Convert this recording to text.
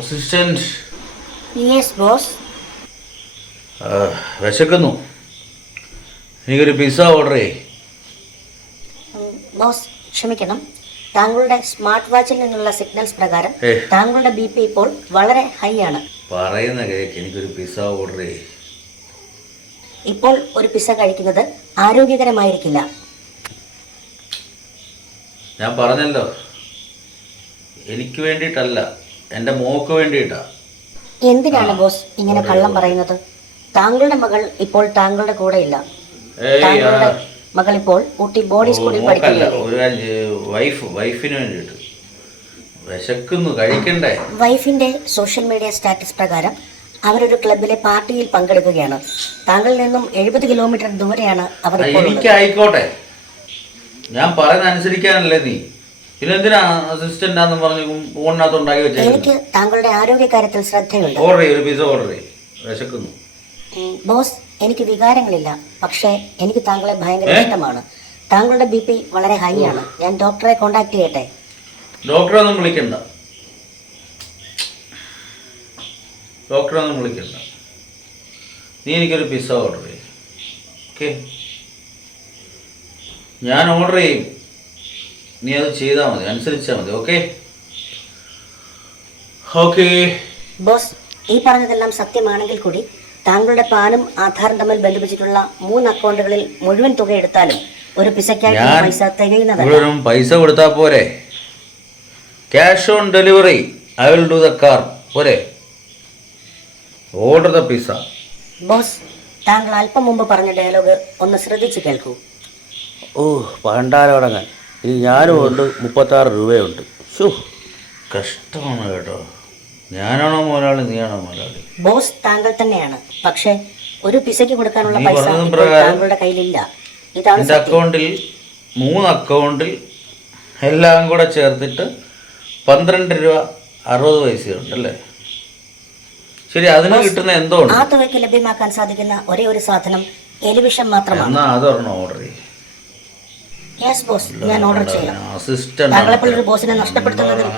Assistant. Yes boss. വിശക്കുന്നു, എനിക്കൊരു pizza order ചെയ്യ്. ബോസ് ക്ഷമിക്കണം, താങ്കളുടെ സ്മാർട്ട് വാച്ചിൽ നിന്നുള്ള സിഗ്നൽസ് പ്രകാരം താങ്കളുടെ BP ഇപ്പോൾ വളരെ ഹൈ ആണ്. പറയുന്ന കേക്ക്, എനിക്കൊരു പിസ്സ ഓർഡർ ചെയ്യ്. ഇപ്പോൾ ഒരു പിസ്സ കഴിക്കുന്നത് ആരോഗ്യകരമായിരിക്കില്ല. ഞാൻ പറഞ്ഞല്ലോ, എനിക്ക് വേണ്ടിയിട്ടല്ല, എൻ്റെ മോക്ക് വേണ്ടിയിട്ടാ. എന്തിനാണ് ബോസ് ഇങ്ങനെ കള്ളം പറയുന്നത്? താങ്കളുടെ മകൾ ഇപ്പോൾ താങ്കളുടെ കൂടെ ഇല്ല. താങ്കളുടെ മകൾ ഇപ്പോൾ ഊട്ടി ബോഡി സ്കൂളിൽ പഠിക്കുകയാണ്. വൈഫിന് വേണ്ടിയിട്ട് വിശക്കുന്നു, കഴിക്കണ്ടേ? വൈഫിന്റെ സോഷ്യൽ മീഡിയ സ്റ്റാറ്റസ് പ്രകാരം അവരൊരു ക്ലബിലെ പാർട്ടിയിൽ പങ്കെടുക്കുകയാണ്. താങ്കളിൽ നിന്നും 70 കിലോമീറ്റർ ദൂരെയാണ് അവർ. എനിക്ക് ആയിക്കോട്ടെ, ഞാൻ പറയുന്ന അനുസരിക്കാനല്ലേ നീ. പിന്നെന്തിനാ അസിസ്റ്റന്റ് ആണെന്ന് പറഞ്ഞു ഫോണിനകത്ത് ഉണ്ടാക്കി വെച്ചത്? എനിക്ക് താങ്കളുടെ ആരോഗ്യ കാര്യത്തിൽ ശ്രദ്ധയുണ്ട്. ഓർഡർ ചെയ്യും, ഒരു പിസ്സ ഓർഡർ ചെയ്യും. വിശക്കുന്നു. ബോസ്, എനിക്ക് വികാരങ്ങളില്ല, പക്ഷേ എനിക്ക് താങ്കളെ ഭയങ്കര ഇഷ്ടമാണ്. താങ്കളുടെ BP വളരെ ഹൈ ആണ്. ഞാൻ ഡോക്ടറെ കോണ്ടാക്ട് ചെയ്യട്ടെ? ഡോക്ടറെ ഒന്നും വിളിക്കണ്ട. നീ എനിക്കൊരു പിസ്സ ഓർഡർ ചെയ്യും. ഓക്കെ, ഞാൻ ഓർഡർ ചെയ്യും, നീ അത് ചെയ്താൽ മതി, അനുസരിച്ചാൽ മതി. ഓക്കെ ഓക്കെ ബോസ്, ഈ പറഞ്ഞതെല്ലാം സത്യമാണെങ്കിൽ കൂടി താങ്കളുടെ പാനും ആധാറും തമ്മിൽ ബന്ധിപ്പിച്ചിട്ടുള്ള 3 അക്കൗണ്ടുകളിൽ മുഴുവൻ തുക എടുത്താലും ഒരു പിസയ്ക്കായി പൈസ തികയുന്നതല്ല. പൈസ കൊടുത്താൽ പോരെ? Cash on delivery, I will do the car പോരെ? Order the pizza. ബോസ്, താങ്കൾ അല്പം മുമ്പ് പറഞ്ഞ ഡയലോഗ് ഒന്ന് ശ്രദ്ധിച്ച് കേൾക്കൂ. പണ്ടാരോടങ്ങാൻ ഇനി ഞാനും ഉണ്ട്, 36 രൂപയുണ്ട്. കഷ്ടമാണ് കേട്ടോ. ഞാനാണോ മുതലാളി, നീയാണോ മുതലാളി? ബോസ് താങ്കൾ തന്നെയാണ്, പക്ഷേ ഒരു പിസയ്ക്ക് കൊടുക്കാനുള്ള പൈസ താങ്കളുടെ കയ്യിലില്ല. ഇതാണ് എൻ്റെ അക്കൗണ്ടിൽ 3 അക്കൗണ്ടിൽ എല്ലാം കൂടെ ചേർത്തിട്ട് 12 രൂപ 60 പൈസയുണ്ടല്ലേ? ശരി, അതിന് കിട്ടുന്ന എന്തോ ഉണ്ട്. ആ തുകയ്ക്ക് ലഭ്യമാക്കാൻ സാധിക്കുന്ന ഒരേ ഒരു സാധനം എലിവിഷൻ മാത്രമാണ്. എന്നാ അതൊരെണ്ണം ഓർഡർ ചെയ്യും. യെസ് ബോസ്, ഞാൻ ഓർഡർ ചെയ്യാം. അസിസ്റ്റന്റ് താങ്കളെപ്പോലൊരു ബോസിനെ നഷ്ടപ്പെടുത്തുന്നതിൽ